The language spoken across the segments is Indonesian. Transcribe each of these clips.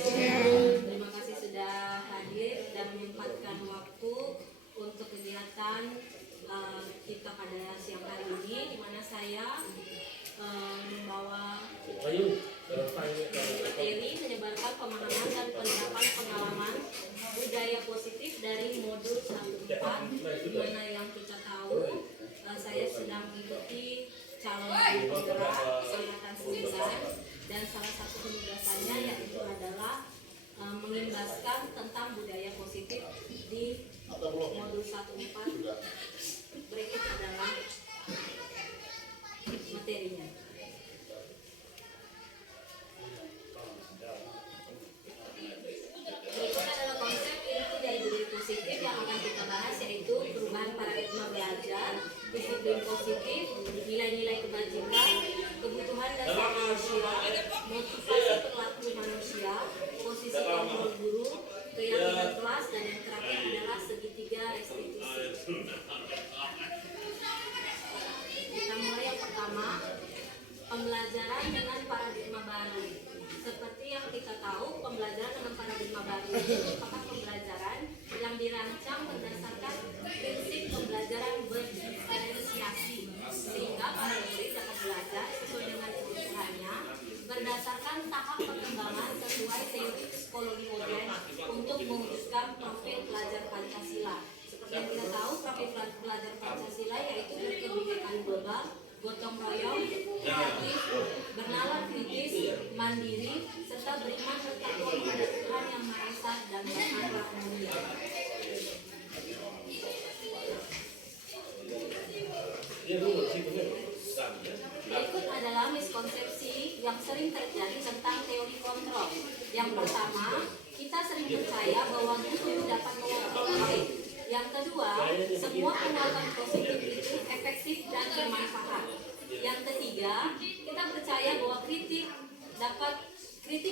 Terima kasih sudah hadir dan menyempatkan waktu untuk kegiatan kita pada siang hari ini, di mana saya membawa materi menyebarkan pemahaman dan penerapan pengalaman budaya positif dari modul 1.4, di mana yang kita tahu saya sedang mengikuti calon penggerak angkatan 9, dan salah satu penugasannya yaitu adalah mengimbaskan tentang budaya positif di modul 1.4. Berikut adalah materinya. Berikut adalah konsep inti dari budaya positif yang akan kita bahas, yaitu perubahan paradigma belajar, disiplin positif, nilai-nilai kebajikan, kebutuhan dasar manusia, motivasi perilaku manusia, posisi kontrol guru, keyakinan kelas, dan yang terakhir adalah segitiga restitusi. Kita mulai yang pertama, pembelajaran dengan paradigma baru. Seperti yang kita tahu, pembelajaran dengan paradigma baru itu merupakan pembelajaran yang dirancang berdasarkan prinsip pembelajaran berdiferensiasi, sehingga para murid dapat belajar sesuai dengan kebutuhannya berdasarkan tahap perkembangan sesuai teori psikologi modern untuk mewujudkan profil pelajar Pancasila. Seperti yang kita tahu, profil pelajar Pancasila yaitu berkebinekaan global, gotong royong, kreatif, bernalar kritis, mandiri, serta beriman bertakwa kepada Tuhan Yang Maha Esa dan berakhlak mulia. Berikut adalah miskonsepsi yang sering terjadi tentang teori kontrol. Yang pertama, kita sering percaya bahwa guru dapat mengontrol baik. Yang kedua, semua penguatan positif itu efektif dan bermanfaat. Yang ketiga, kita percaya bahwa kritik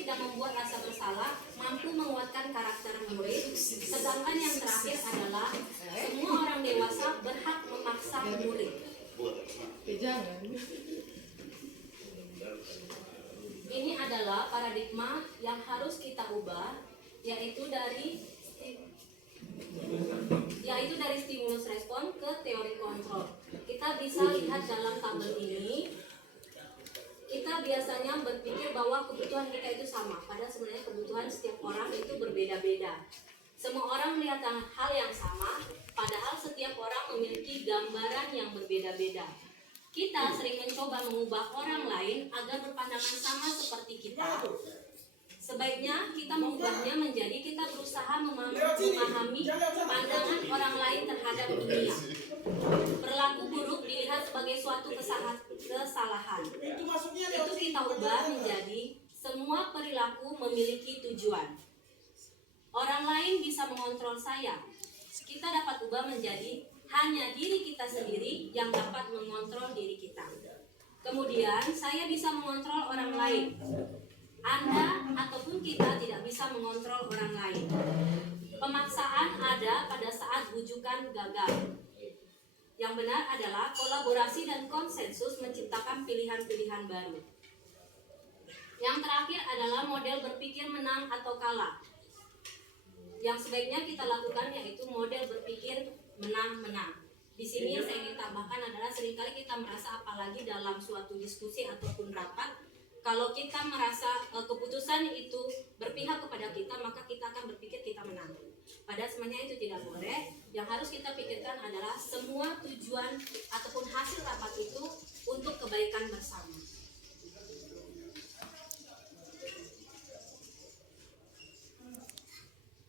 dan membuat rasa bersalah mampu menguatkan karakter murid. Sedangkan yang terakhir adalah semua orang dewasa berhak memaksa murid. Ini adalah paradigma yang harus kita ubah, yaitu dari stimulus respon ke teori kontrol. Kita bisa lihat dalam tabel ini, kita biasanya berpikir bahwa kebutuhan kita itu sama, padahal sebenarnya kebutuhan setiap orang itu berbeda-beda. Semua orang melihat hal yang sama, padahal setiap orang memiliki gambaran yang berbeda-beda. Kita sering mencoba mengubah orang lain agar berpandangan sama seperti kita. Sebaiknya kita mengubahnya menjadi kita berusaha memahami pandangan orang lain terhadap dunia. Perilaku buruk dilihat sebagai suatu kesalahan. Itu kita ubah menjadi semua perilaku memiliki tujuan. Orang lain bisa mengontrol saya. Kita dapat ubah menjadi hanya diri kita sendiri yang dapat mengontrol diri kita. Kemudian saya bisa mengontrol orang lain. Anda ataupun kita tidak bisa mengontrol orang lain. Pemaksaan ada pada saat bujukan gagal. Yang benar adalah kolaborasi dan konsensus menciptakan pilihan-pilihan baru. Yang terakhir adalah model berpikir menang atau kalah. Yang sebaiknya kita lakukan yaitu model berpikir menang-menang. Di sini yang saya ingin tambahkan adalah seringkali kita merasa, apalagi dalam suatu diskusi ataupun rapat, kalau kita merasa keputusan itu berpihak kepada kita, maka kita akan berpikir kita menang. Padahal sebenarnya itu tidak boleh. Yang harus kita pikirkan adalah semua tujuan ataupun hasil rapat itu untuk kebaikan bersama.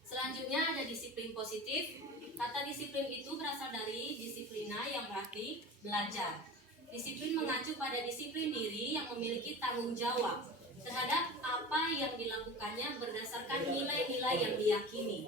Selanjutnya ada disiplin positif. Kata disiplin itu berasal dari disiplina yang berarti belajar. Disiplin mengacu pada disiplin diri yang memiliki tanggung jawab terhadap apa yang dilakukannya berdasarkan nilai-nilai yang diyakini.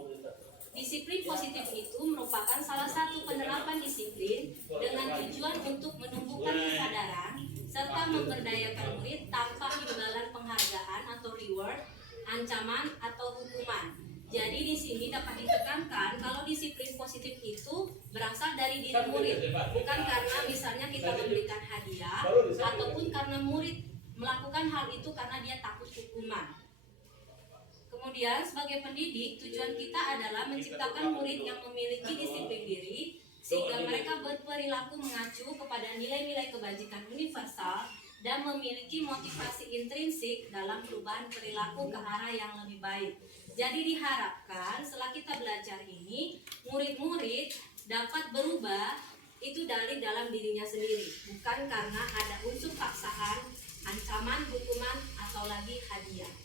Disiplin positif itu merupakan salah satu penerapan disiplin dengan tujuan untuk menumbuhkan kesadaran serta memberdayakan murid tanpa imbalan penghargaan atau reward, ancaman atau hukuman. Jadi di sini dapat ditekankan kalau disiplin positif itu berasal dari diri murid, bukan karena misalnya kita memberikan hadiah ataupun karena murid melakukan hal itu karena dia takut hukuman. Kemudian sebagai pendidik, tujuan kita adalah menciptakan murid yang memiliki disiplin diri sehingga mereka berperilaku mengacu kepada nilai-nilai kebajikan universal dan memiliki motivasi intrinsik dalam perubahan perilaku ke arah yang lebih baik. Jadi diharapkan setelah kita belajar ini, murid-murid dapat berubah itu dari dalam dirinya sendiri, bukan karena ada unsur paksaan, ancaman, hukuman, atau lagi hadiah.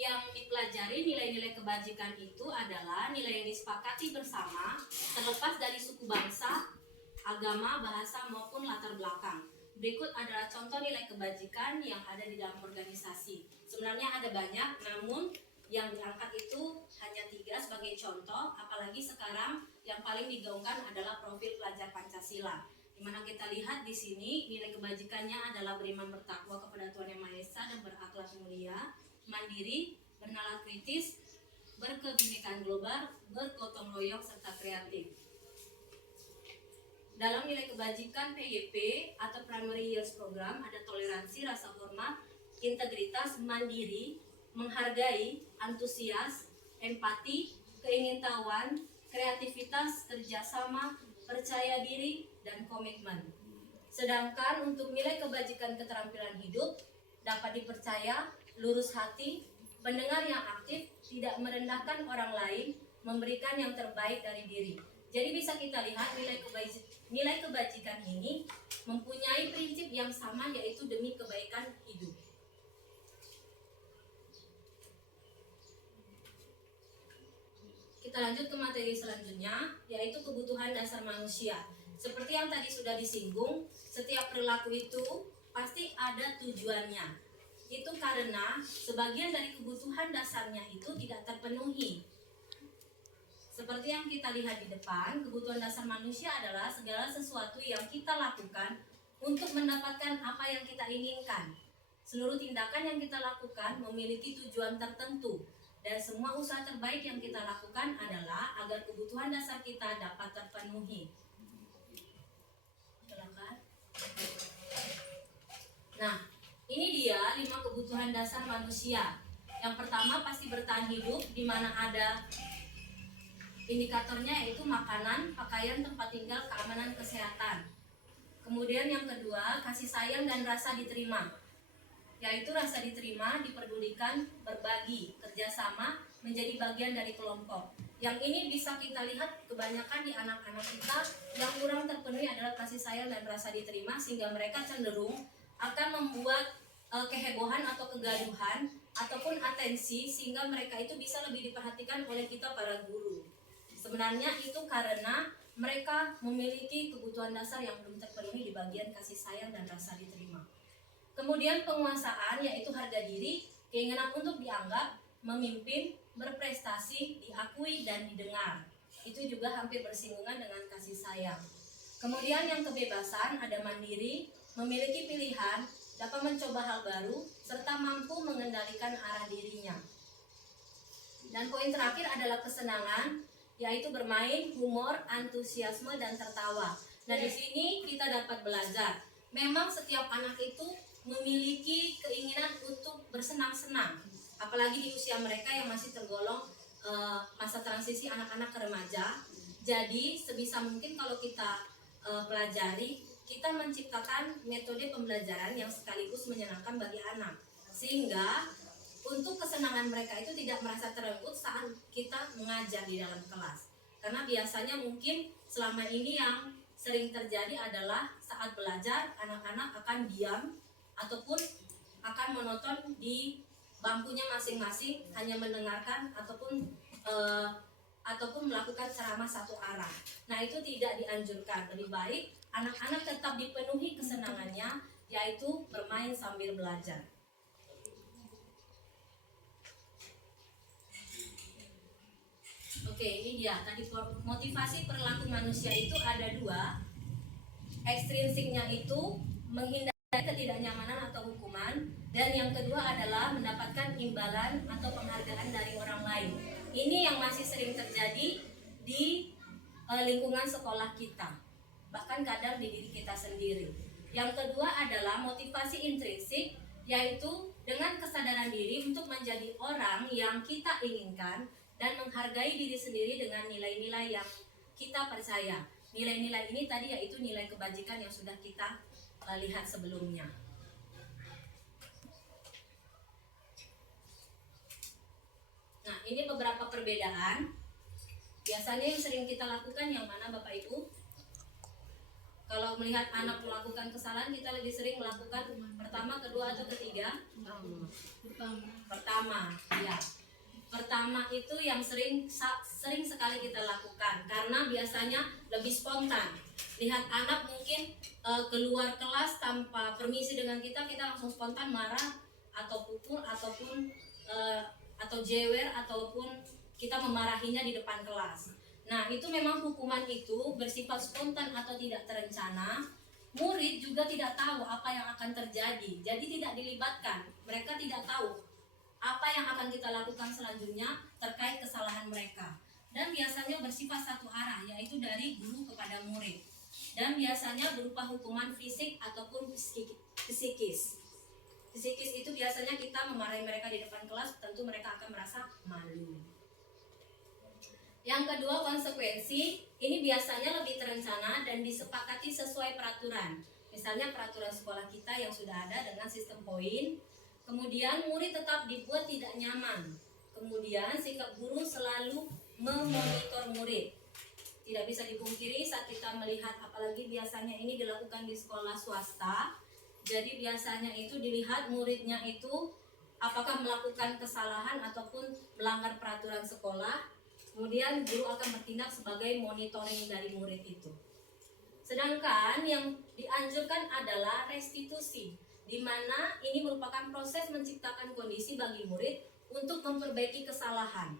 Yang dipelajari nilai-nilai kebajikan itu adalah nilai yang disepakati bersama, terlepas dari suku bangsa, agama, bahasa, maupun latar belakang. Berikut adalah contoh nilai kebajikan yang ada di dalam organisasi. Sebenarnya ada banyak, namun yang diangkat itu hanya 3 sebagai contoh, apalagi sekarang yang paling digaungkan adalah profil pelajar Pancasila. Di mana kita lihat di sini nilai kebajikannya adalah beriman bertakwa kepada Tuhan Yang Maha Esa dan berakhlak mulia, mandiri, bernalar kritis, berkebinekaan global, bergotong royong, serta kreatif. Dalam nilai kebajikan PYP atau Primary Years Program ada toleransi, rasa hormat, integritas, mandiri, menghargai, antusias, empati, keingintahuan, kreativitas, kerjasama, percaya diri, dan komitmen. Sedangkan untuk nilai kebajikan keterampilan hidup dapat dipercaya, lurus hati, pendengar yang aktif, tidak merendahkan orang lain, memberikan yang terbaik dari diri. Jadi bisa kita lihat nilai kebajikan ini mempunyai prinsip yang sama, yaitu demi kebaikan hidup. Kita lanjut ke materi selanjutnya, yaitu kebutuhan dasar manusia. Seperti yang tadi sudah disinggung, setiap perilaku itu pasti ada tujuannya. Itu karena sebagian dari kebutuhan dasarnya itu tidak terpenuhi. Seperti yang kita lihat di depan, kebutuhan dasar manusia adalah segala sesuatu yang kita lakukan untuk mendapatkan apa yang kita inginkan. Seluruh tindakan yang kita lakukan memiliki tujuan tertentu, dan semua usaha terbaik yang kita lakukan adalah agar kebutuhan dasar kita dapat terpenuhi. Nah, ini dia 5 kebutuhan dasar manusia. Yang pertama pasti bertahan hidup, di mana ada indikatornya, yaitu makanan, pakaian, tempat tinggal, keamanan, kesehatan. Kemudian yang kedua, kasih sayang dan rasa diterima, yaitu rasa diterima, diperdulikan, berbagi, kerjasama, menjadi bagian dari kelompok. Yang ini bisa kita lihat kebanyakan di anak-anak kita yang kurang terpenuhi adalah kasih sayang dan rasa diterima, sehingga mereka cenderung akan membuat kehebohan atau kegaduhan ataupun atensi, sehingga mereka itu bisa lebih diperhatikan oleh kita para guru. Sebenarnya itu karena mereka memiliki kebutuhan dasar yang belum terpenuhi di bagian kasih sayang dan rasa diterima. Kemudian penguasaan, yaitu harga diri, keinginan untuk dianggap, memimpin, berprestasi, diakui, dan didengar. Itu juga hampir bersinggungan dengan kasih sayang. Kemudian yang kebebasan, ada mandiri, memiliki pilihan, dapat mencoba hal baru, serta mampu mengendalikan arah dirinya. Dan poin terakhir adalah kesenangan, yaitu bermain, humor, antusiasme, dan tertawa. Nah, di sini kita dapat belajar, memang setiap anak itu memiliki keinginan untuk bersenang-senang, apalagi di usia mereka yang masih tergolong masa transisi anak-anak ke remaja. Jadi sebisa mungkin kalau kita pelajari, kita menciptakan metode pembelajaran yang sekaligus menyenangkan bagi anak, sehingga untuk kesenangan mereka itu tidak merasa terenggut saat kita mengajar di dalam kelas. Karena biasanya mungkin selama ini yang sering terjadi adalah saat belajar anak-anak akan diam ataupun akan menonton di bangkunya masing-masing, hanya mendengarkan ataupun melakukan ceramah satu arah. Nah, itu tidak dianjurkan. Lebih baik anak-anak tetap dipenuhi kesenangannya, yaitu bermain sambil belajar. Oke, ini dia. Tadi motivasi perilaku manusia itu ada 2. Ekstrinsiknya itu menghindari ketidaknyamanan atau hukuman, dan yang kedua adalah mendapatkan imbalan atau penghargaan dari orang lain. Ini yang masih sering terjadi di lingkungan sekolah kita, bahkan kadang di diri kita sendiri. Yang kedua adalah motivasi intrinsik, yaitu dengan kesadaran diri untuk menjadi orang yang kita inginkan dan menghargai diri sendiri dengan nilai-nilai yang kita percaya. Nilai-nilai ini tadi yaitu nilai kebajikan yang sudah kita lihat sebelumnya. Nah, ini beberapa perbedaan. Biasanya yang sering kita lakukan yang mana Bapak Ibu? Kalau melihat anak melakukan kesalahan, kita lebih sering melakukan pertama, kedua, atau ketiga? Pertama, ya. Pertama itu yang sering sekali kita lakukan karena biasanya lebih spontan. Lihat anak mungkin keluar kelas tanpa permisi dengan kita langsung spontan marah atau pukul ataupun atau jewer ataupun kita memarahinya di depan kelas. Nah, itu memang hukuman itu bersifat spontan atau tidak terencana. Murid juga tidak tahu apa yang akan terjadi, jadi tidak dilibatkan. Mereka tidak tahu apa yang akan kita lakukan selanjutnya terkait kesalahan mereka. Dan biasanya bersifat satu arah, yaitu dari guru kepada murid. Dan biasanya berupa hukuman fisik ataupun psikis. Psikis itu biasanya kita memarahi mereka di depan kelas, tentu mereka akan merasa malu. Yang kedua, konsekuensi. Ini biasanya lebih terencana dan disepakati sesuai peraturan. Misalnya peraturan sekolah kita yang sudah ada dengan sistem poin. Kemudian murid tetap dibuat tidak nyaman. Kemudian sikap guru selalu memonitor murid. Tidak bisa dipungkiri saat kita melihat, apalagi biasanya ini dilakukan di sekolah swasta. Jadi biasanya itu dilihat muridnya itu apakah melakukan kesalahan ataupun melanggar peraturan sekolah. Kemudian guru akan bertindak sebagai monitoring dari murid itu. Sedangkan yang dianjurkan adalah restitusi, di mana ini merupakan proses menciptakan kondisi bagi murid untuk memperbaiki kesalahan.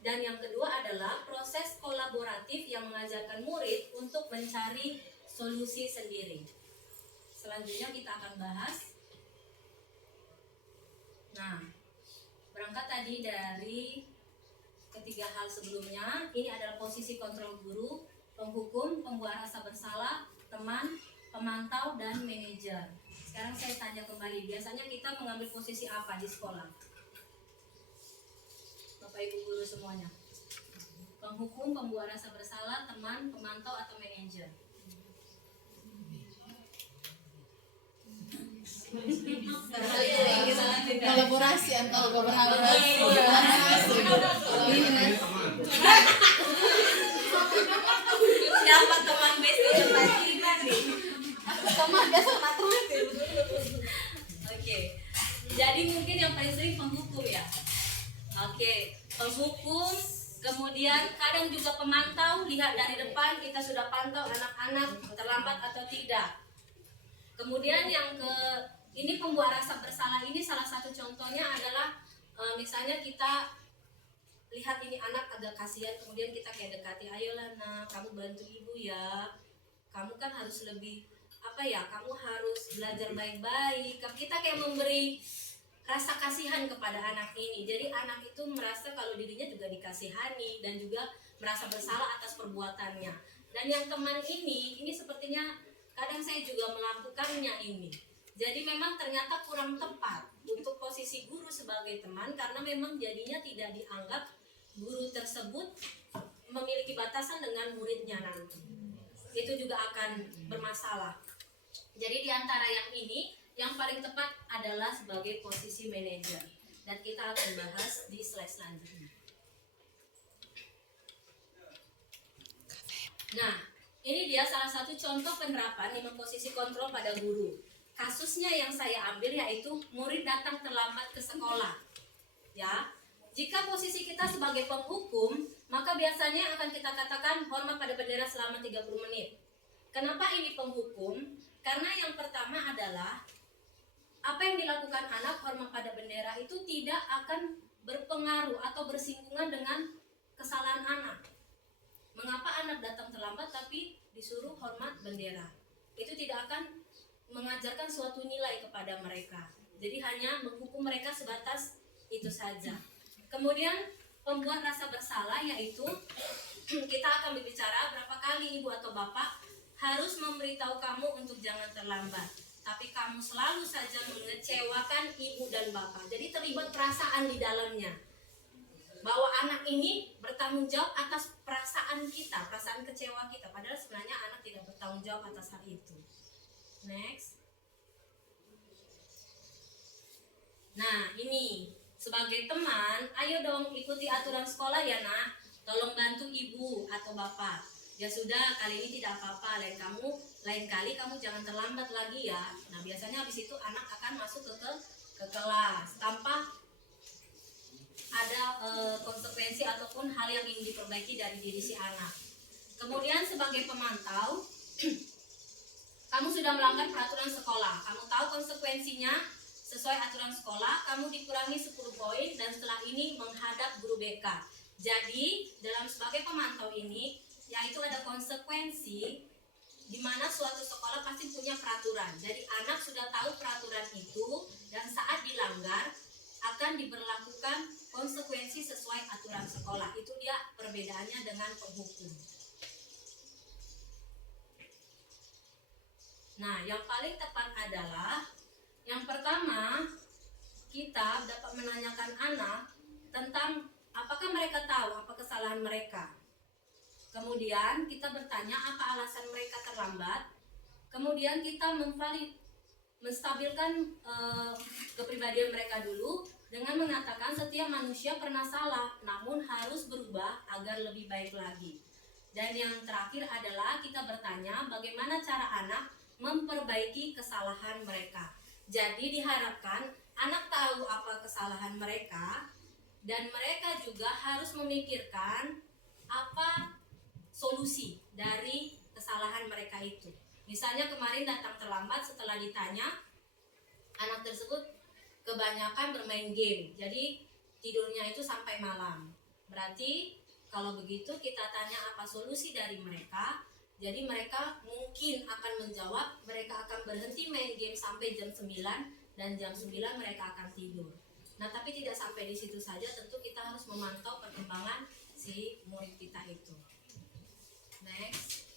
Dan yang kedua adalah proses kolaboratif yang mengajarkan murid untuk mencari solusi sendiri. Selanjutnya kita akan bahas. Nah, berangkat tadi dari ketiga hal sebelumnya, ini adalah posisi kontrol guru, penghukum, pembuat rasa bersalah, teman, pemantau, dan manajer. Sekarang saya tanya kembali, biasanya kita mengambil posisi apa di sekolah? Bapak Ibu guru semuanya. Penghukum, pembuat rasa bersalah, teman, pemantau, atau manajer? Kolaborasi antara beberapa siapa teman bestinya Pak Jiban nih? teman biasa matras. Oke, jadi mungkin yang paling sering penghukum ya. Oke, penghukum, kemudian kadang juga pemantau. Lihat dari depan kita sudah pantau anak-anak terlambat atau tidak. Kemudian yang ini pembuat rasa bersalah ini salah satu contohnya adalah misalnya kita lihat ini anak agak kasihan, kemudian kita kayak dekati, ayolah nak, kamu bantu ibu ya, kamu kan harus lebih kamu harus belajar baik-baik. Kita kayak memberi rasa kasihan kepada anak ini, jadi anak itu merasa kalau dirinya juga dikasihani dan juga merasa bersalah atas perbuatannya. Dan yang teman ini sepertinya kadang saya juga melakukannya ini. Jadi memang ternyata kurang tepat untuk posisi guru sebagai teman, karena memang jadinya tidak dianggap guru tersebut memiliki batasan dengan muridnya nanti. Itu juga akan bermasalah. Jadi di antara yang ini, yang paling tepat adalah sebagai posisi manajer. Dan kita akan bahas di slide selanjutnya. Nah, ini dia salah satu contoh penerapan 5 posisi kontrol pada guru. Kasusnya yang saya ambil yaitu murid datang terlambat ke sekolah. Ya, jika posisi kita sebagai penghukum, maka biasanya akan kita katakan hormat pada bendera selama 30 menit. Kenapa ini penghukum? Karena yang pertama adalah apa yang dilakukan anak hormat pada bendera itu tidak akan berpengaruh atau bersinggungan dengan kesalahan anak. Mengapa anak datang terlambat tapi disuruh hormat bendera? Itu tidak akan mengajarkan suatu nilai kepada mereka. Jadi hanya menghukum mereka sebatas itu saja. Kemudian pembuat rasa bersalah, yaitu kita akan berbicara berapa kali ibu atau bapak harus memberitahu kamu untuk jangan terlambat. Tapi kamu selalu saja mengecewakan ibu dan bapak. Jadi terlibat perasaan di dalamnya. Bahwa anak ini bertanggung jawab atas perasaan kita, perasaan kecewa kita. Padahal sebenarnya anak tidak bertanggung jawab atas hal itu. Next. Nah, ini sebagai teman, ayo dong ikuti aturan sekolah ya nak. Tolong bantu ibu atau bapak. Ya sudah, kali ini tidak apa-apa. Lain kali kamu jangan terlambat lagi ya. Nah, biasanya habis itu anak akan masuk ke kelas tanpa ada konsekuensi ataupun hal yang ingin diperbaiki dari diri si anak. Kemudian sebagai pemantau, kamu sudah melanggar peraturan sekolah. Kamu tahu konsekuensinya. Sesuai aturan sekolah, kamu dikurangi 10 poin dan setelah ini menghadap guru BK. Jadi, dalam sebagai pemantau ini, yaitu ada konsekuensi di mana suatu sekolah pasti punya peraturan. Jadi, anak sudah tahu peraturan itu dan saat dilanggar akan diberlakukan konsekuensi sesuai aturan sekolah. Itu dia perbedaannya dengan penghukum. Nah, yang paling tepat adalah yang pertama, kita dapat menanyakan anak tentang apakah mereka tahu apa kesalahan mereka. Kemudian kita bertanya apa alasan mereka terlambat. Kemudian kita menstabilkan kepribadian mereka dulu dengan mengatakan setiap manusia pernah salah, namun harus berubah agar lebih baik lagi. Dan yang terakhir adalah kita bertanya bagaimana cara anak memperbaiki kesalahan mereka. Jadi diharapkan anak tahu apa kesalahan mereka dan mereka juga harus memikirkan apa solusi dari kesalahan mereka itu. Misalnya kemarin datang terlambat, setelah ditanya anak tersebut kebanyakan bermain game, jadi tidurnya itu sampai malam. Berarti kalau begitu kita tanya apa solusi dari mereka. Jadi mereka mungkin akan menjawab, mereka akan berhenti main game sampai jam 9 dan jam 9 mereka akan tidur. Nah, tapi tidak sampai di situ saja, tentu kita harus memantau perkembangan si murid kita itu. Next.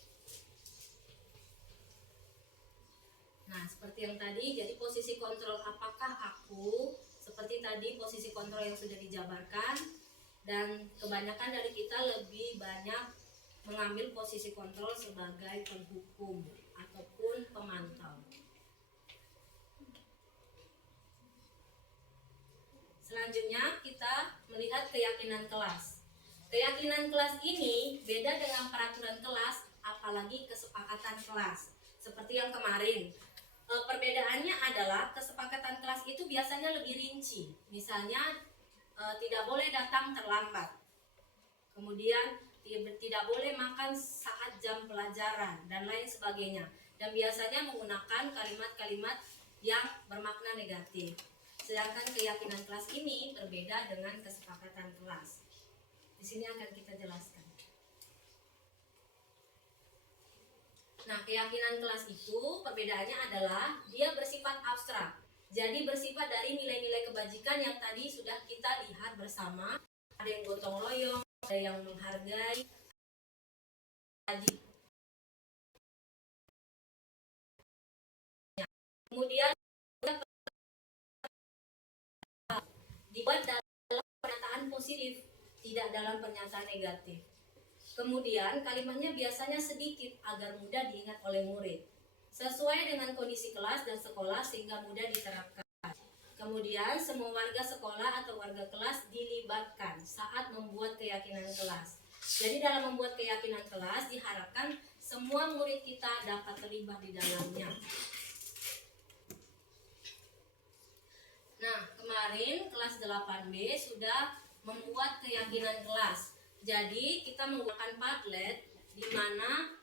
Nah, seperti yang tadi, jadi posisi kontrol apakah aku, seperti tadi posisi kontrol yang sudah dijabarkan, dan kebanyakan dari kita lebih banyak mengambil posisi kontrol sebagai penghukum ataupun pemantau. Selanjutnya kita melihat keyakinan kelas. Keyakinan kelas ini beda dengan peraturan kelas, apalagi kesepakatan kelas. Seperti yang kemarin, perbedaannya adalah kesepakatan kelas itu biasanya lebih rinci. Misalnya tidak boleh datang terlambat. Kemudian tidak boleh makan saat jam pelajaran dan lain sebagainya. Dan biasanya menggunakan kalimat-kalimat yang bermakna negatif. Sedangkan keyakinan kelas ini berbeda dengan kesepakatan kelas. Di sini akan kita jelaskan. Nah, keyakinan kelas itu perbedaannya adalah dia bersifat abstrak. Jadi bersifat dari nilai-nilai kebajikan yang tadi sudah kita lihat bersama. Ada yang gotong royong, ada yang menghargai. Kemudian dibuat dalam pernyataan positif, tidak dalam pernyataan negatif. Kemudian kalimatnya biasanya sedikit agar mudah diingat oleh murid, sesuai dengan kondisi kelas dan sekolah sehingga mudah diterapkan. Kemudian semua warga sekolah atau warga kelas dilibatkan saat membuat keyakinan kelas. Jadi dalam membuat keyakinan kelas diharapkan semua murid kita dapat terlibat di dalamnya. Nah, kemarin kelas 8B sudah membuat keyakinan kelas. Jadi kita menggunakan Padlet di mana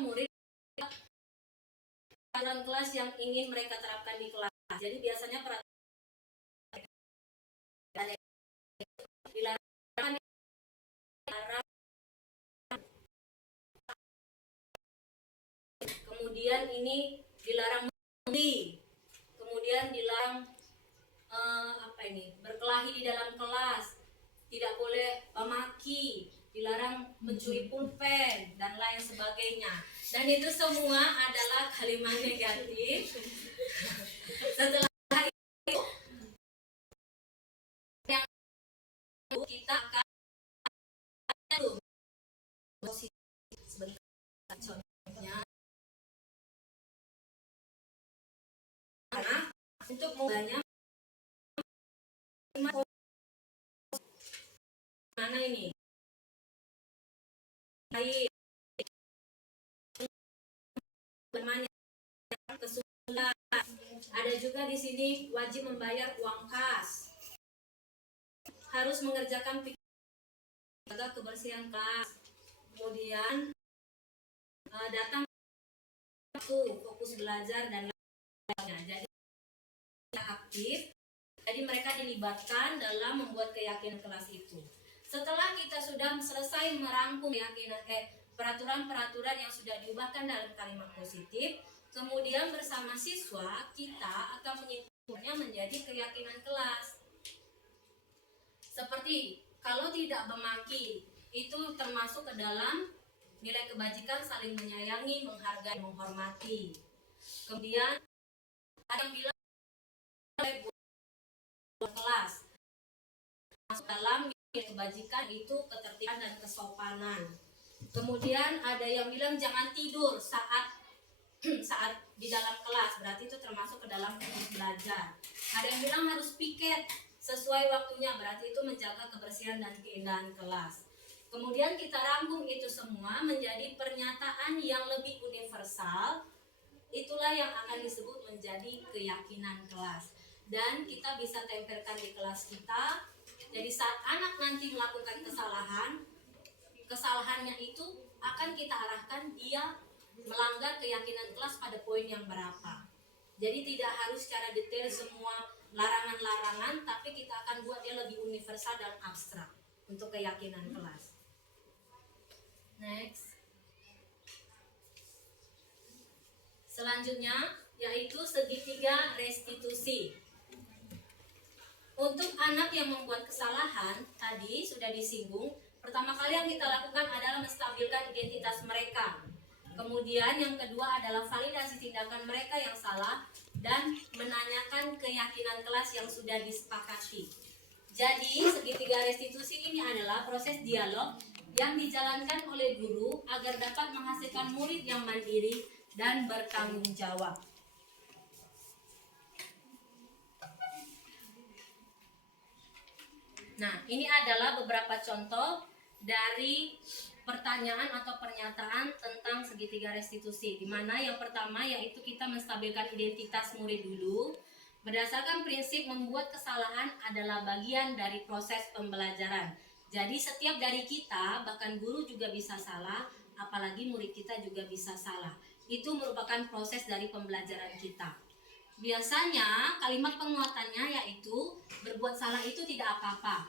murid peraturan kelas yang ingin mereka terapkan di kelas. Jadi biasanya peraturan dilarang, kemudian ini dilarang membeli, kemudian dilarang berkelahi di dalam kelas, tidak boleh memaki, dilarang mencuri pulpen dan lain sebagainya. Dan itu semua adalah kalimat negatif. Setelah itu yang kita akan positif sebentar. Contohnya untuk mulanya mana ini? Baik. Bermain kesulitan. Ada juga di sini wajib membayar uang kas. Harus mengerjakan jaga kebersihan kelas. Kemudian datang waktu fokus belajar dan lainnya. Jadi aktif. Jadi mereka dilibatkan dalam membuat keyakinan kelas itu. Setelah kita sudah selesai merangkum keyakinan peraturan-peraturan yang sudah diubahkan dalam kalimat positif, kemudian bersama siswa kita akan menyimpulkannya menjadi keyakinan kelas. Seperti kalau tidak memaki, itu termasuk ke dalam nilai kebajikan, saling menyayangi, menghargai, menghormati. Kemudian ada yang bilang kelas masuk dalam nilai kebajikan itu ketertiban dan kesopanan. Kemudian ada yang bilang jangan tidur saat di dalam kelas, berarti itu termasuk ke dalam fokus belajar. Ada yang bilang harus piket sesuai waktunya, berarti itu menjaga kebersihan dan keindahan kelas. Kemudian kita rangkum itu semua menjadi pernyataan yang lebih universal. Itulah yang akan disebut menjadi keyakinan kelas. Dan kita bisa tempelkan di kelas kita. Jadi saat anak nanti melakukan kesalahannya itu akan kita arahkan dia melanggar keyakinan kelas pada poin yang berapa. Jadi tidak harus secara detail semua larangan-larangan, tapi kita akan buat dia lebih universal dan abstrak untuk keyakinan kelas. Next. Selanjutnya yaitu segitiga restitusi. Untuk anak yang membuat kesalahan, tadi sudah disinggung, pertama kali yang kita lakukan adalah menstabilkan identitas mereka. Kemudian yang kedua adalah validasi tindakan mereka yang salah dan menanyakan keyakinan kelas yang sudah disepakati. Jadi segitiga restitusi ini adalah proses dialog yang dijalankan oleh guru agar dapat menghasilkan murid yang mandiri dan bertanggung jawab. Nah, ini adalah beberapa contoh dari pertanyaan atau pernyataan tentang segitiga restitusi, di mana yang pertama yaitu kita menstabilkan identitas murid dulu. Berdasarkan prinsip membuat kesalahan adalah bagian dari proses pembelajaran. Jadi setiap dari kita, bahkan guru juga bisa salah, apalagi murid kita juga bisa salah. Itu merupakan proses dari pembelajaran kita. Biasanya kalimat penguatannya yaitu berbuat salah itu tidak apa-apa.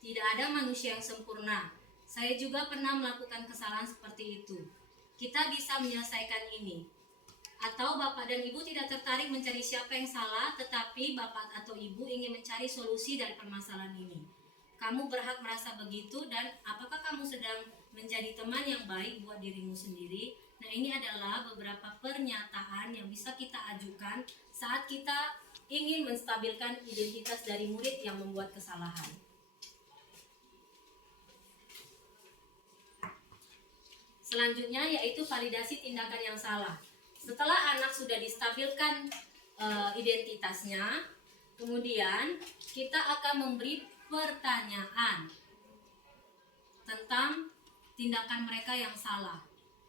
Tidak ada manusia yang sempurna. Saya juga pernah melakukan kesalahan seperti itu. Kita bisa menyelesaikan ini. Atau bapak dan ibu tidak tertarik mencari siapa yang salah, tetapi bapak atau ibu ingin mencari solusi dari permasalahan ini. Kamu berhak merasa begitu, dan apakah kamu sedang menjadi teman yang baik buat dirimu sendiri? Nah, ini adalah beberapa pernyataan yang bisa kita ajukan saat kita ingin menstabilkan identitas dari murid yang membuat kesalahan. Selanjutnya yaitu validasi tindakan yang salah. Setelah anak sudah distabilkan identitasnya, kemudian kita akan memberi pertanyaan tentang tindakan mereka yang salah.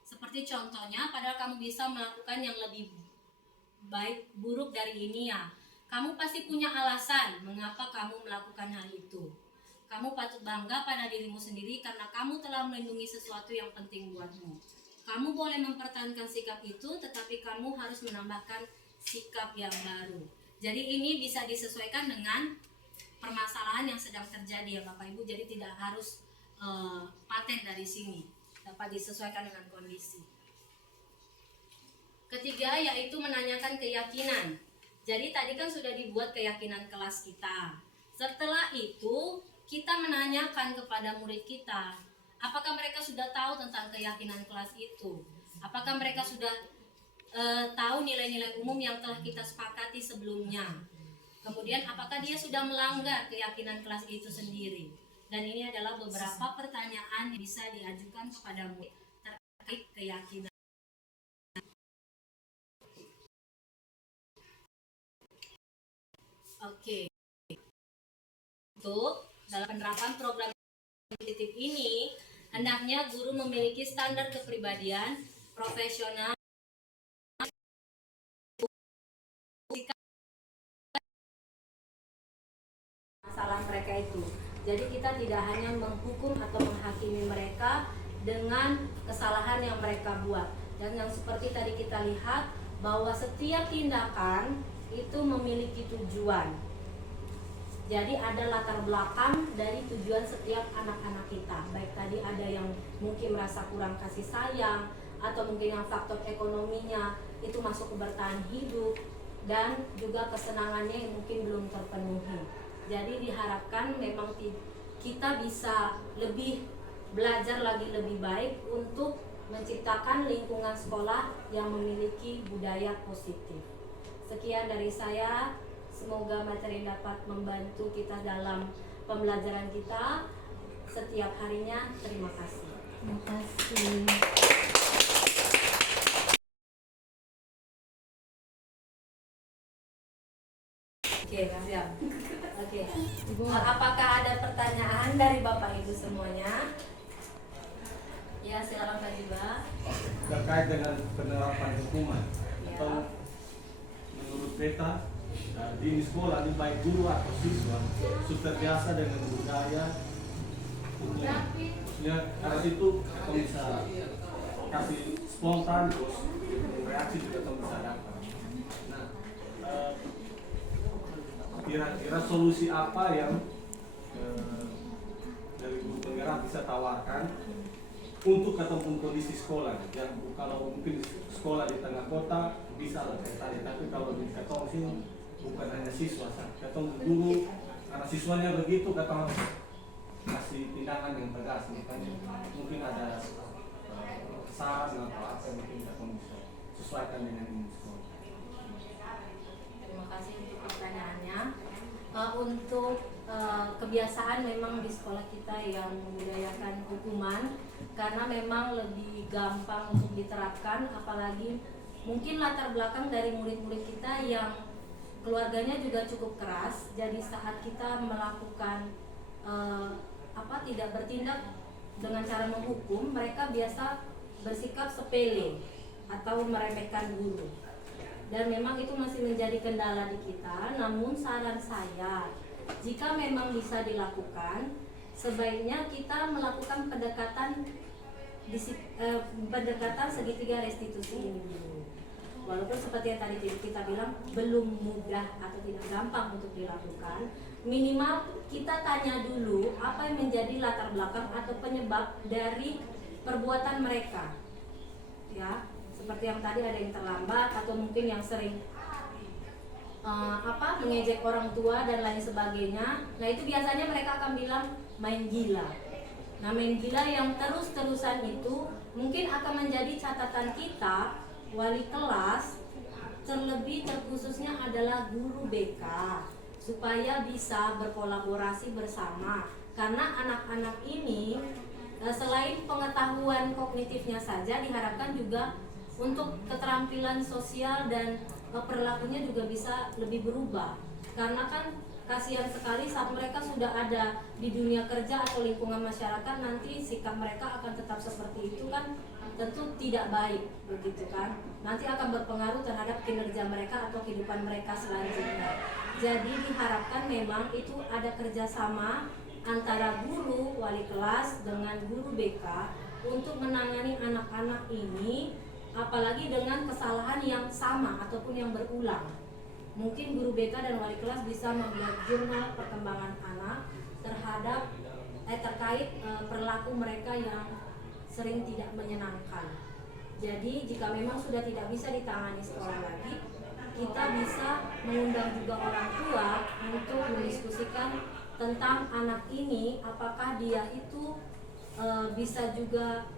Seperti contohnya, padahal kamu bisa melakukan yang lebih baik buruk dari ini ya. Kamu pasti punya alasan mengapa kamu melakukan hal itu. Kamu patut bangga pada dirimu sendiri karena kamu telah melindungi sesuatu yang penting buatmu. Kamu boleh mempertahankan sikap itu, tetapi kamu harus menambahkan sikap yang baru. Jadi ini bisa disesuaikan dengan permasalahan yang sedang terjadi ya Bapak Ibu. Jadi tidak harus paten dari sini, dapat disesuaikan dengan kondisi. Ketiga yaitu menanyakan keyakinan. Jadi tadi kan sudah dibuat keyakinan kelas kita. Setelah itu kita menanyakan kepada murid kita, apakah mereka sudah tahu tentang keyakinan kelas itu? Apakah mereka sudah tahu nilai-nilai umum yang telah kita sepakati sebelumnya? Kemudian apakah dia sudah melanggar keyakinan kelas itu sendiri? Dan ini adalah beberapa pertanyaan yang bisa diajukan kepada murid terkait keyakinan. Oke. Untuk dalam penerapan program positif ini, hendaknya guru memiliki standar kepribadian profesional masalah mereka itu. Jadi kita tidak hanya menghukum atau menghakimi mereka dengan kesalahan yang mereka buat. Dan yang seperti tadi kita lihat bahwa setiap tindakan itu memiliki tujuan. Jadi ada latar belakang dari tujuan setiap anak-anak kita. Baik tadi ada yang mungkin merasa kurang kasih sayang, atau mungkin yang faktor ekonominya itu masuk ke bertahan hidup, dan juga kesenangannya yang mungkin belum terpenuhi. Jadi diharapkan memang kita bisa lebih belajar lagi lebih baik untuk menciptakan lingkungan sekolah yang memiliki budaya positif. Sekian dari saya, semoga materi dapat membantu kita dalam pembelajaran kita setiap harinya. Terima kasih. Terima kasih. Oke, Mas Yam. Oke. Apakah ada pertanyaan dari Bapak Ibu semuanya? Ya, silakan Pak Jiba. Terkait dengan penerapan hukuman, Ya. atau menurut beta di sekolah ini baik guru atau siswa sudah terbiasa dengan budaya hukuman. Maksudnya karena itu kita bisa kasih spontan terus reaksi juga kita bisa dapat. Nah, kira-kira solusi apa yang dari guru penggerak bisa tawarkan untuk ataupun kondisi sekolah? Yang kalau mungkin sekolah di tengah kota bisa ada tadi, tapi kalau di Katong sih bukan hanya siswa, Katong guru karena siswanya begitu, Katong kasih tindakan yang tegas. Makanya mungkin ada saran atau apa yang mungkin Katong bisa sesuaikan dengan ini sekolah. Terima kasih untuk pertanyaannya. Untuk kebiasaan memang di sekolah kita yang membudayakan hukuman, karena memang lebih gampang untuk diterapkan, apalagi mungkin latar belakang dari murid-murid kita yang keluarganya juga cukup keras. Jadi saat kita melakukan tidak bertindak dengan cara menghukum, mereka biasa bersikap sepele atau meremehkan guru. Dan memang itu masih menjadi kendala di kita. Namun saran saya, jika memang bisa dilakukan, sebaiknya kita melakukan pendekatan segitiga restitusi ini dulu. Walaupun seperti yang tadi kita bilang belum mudah atau tidak gampang untuk dilakukan, minimal kita tanya dulu apa yang menjadi latar belakang atau penyebab dari perbuatan mereka. Ya, seperti yang tadi ada yang terlambat atau mungkin yang sering mengejek orang tua dan lain sebagainya. Nah, itu biasanya mereka akan bilang main gila. Nah, main gila yang terus-terusan itu mungkin akan menjadi catatan kita wali kelas, terlebih terkhususnya adalah guru BK, supaya bisa berkolaborasi bersama. Karena anak-anak ini selain pengetahuan kognitifnya saja, diharapkan juga untuk keterampilan sosial dan perilakunya juga bisa lebih berubah. Karena kan kasihan sekali saat mereka sudah ada di dunia kerja atau lingkungan masyarakat, nanti sikap mereka akan tetap seperti itu kan tentu tidak baik, begitu kan. Nanti akan berpengaruh terhadap kinerja mereka atau kehidupan mereka selanjutnya. Jadi diharapkan memang itu ada kerjasama antara guru wali kelas dengan guru BK untuk menangani anak-anak ini, apalagi dengan kesalahan yang sama ataupun yang berulang. Mungkin guru BK dan wali kelas bisa membuat jurnal perkembangan anak terkait perilaku mereka yang sering tidak menyenangkan. Jadi jika memang sudah tidak bisa ditangani sekolah lagi, kita bisa mengundang juga orang tua untuk mendiskusikan tentang anak ini, apakah dia itu bisa juga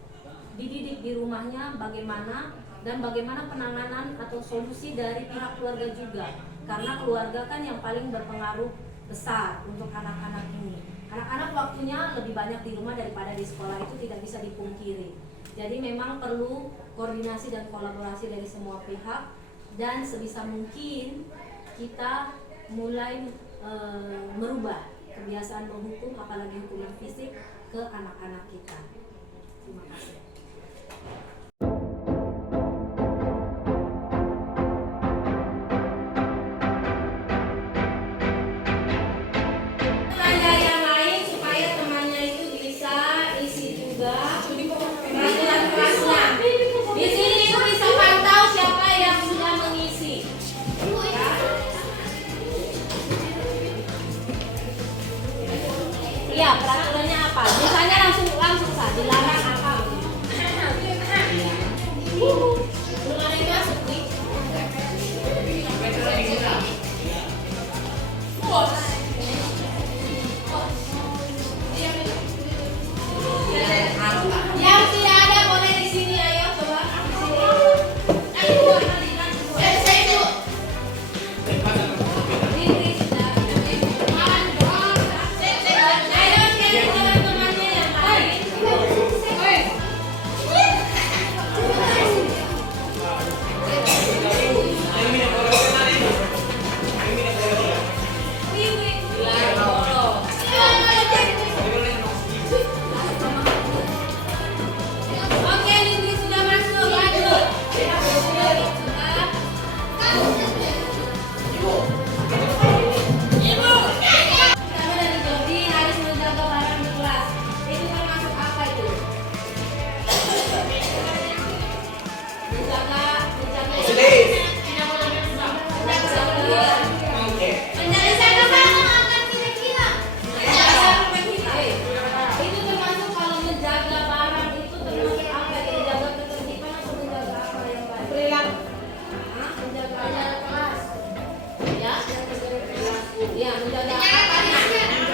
dididik di rumahnya bagaimana dan bagaimana penanganan atau solusi dari pihak keluarga juga. Karena keluarga kan yang paling berpengaruh besar untuk anak-anak ini. Anak-anak waktunya lebih banyak di rumah daripada di sekolah, itu tidak bisa dipungkiri. Jadi memang perlu koordinasi dan kolaborasi dari semua pihak, dan sebisa mungkin kita mulai merubah kebiasaan menghukum, apalagi hukuman fisik, ke anak-anak kita. Terima kasih. Tanya yang lain supaya temannya itu bisa isi juga peraturan kelasnya. Di sini itu bisa pantau siapa yang sudah mengisi. Ya. Iya, peraturannya apa? Misalnya langsung sah, dilarang apa? Belum ada yang masuk nih. Yang tidak ada boleh di sini, ayo coba di sini. Ini sudah. Ayo cari teman-temannya yang lain. Oke, Lindri sudah masuk. Lanjut. Kamu dari Jody harus menjaga barang di kelas. Itu termasuk apa itu? Menjaga itu termasuk kalau menjaga barang itu termasuk apa? Menjaga ketertiban atau menjaga apa yang baik? Perilaku. Menjaga kelas. Ya, ya menjaga apa?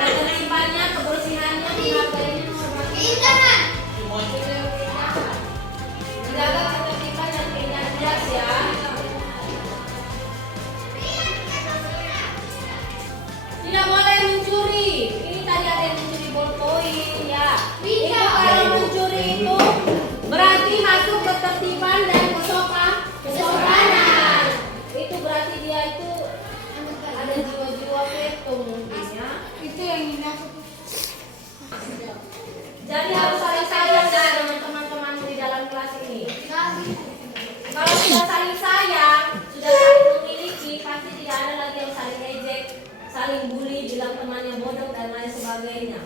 Ketertibannya, kebersihannya, menghargainya, menghormatinya. Menjaga ketertiban dan keindahan kelas ya. Tidak boleh mencuri. Ini tadi ada yang mencuri ballpoint ya. Itu kalau mencuri itu berarti masuk ketertiban dan kesopanan. Itu berarti dia itu ada jiwa-jiwa peto mungkin ya. Itu yang dimaksud. Jadi harus saling sayang ya dengan teman-teman di dalam kelas ini. Kalau sudah saling sayang, sudah saling memiliki, pasti tidak ada lagi yang saling ejek, saling bully, bilang temannya bodoh dan lain sebagainya.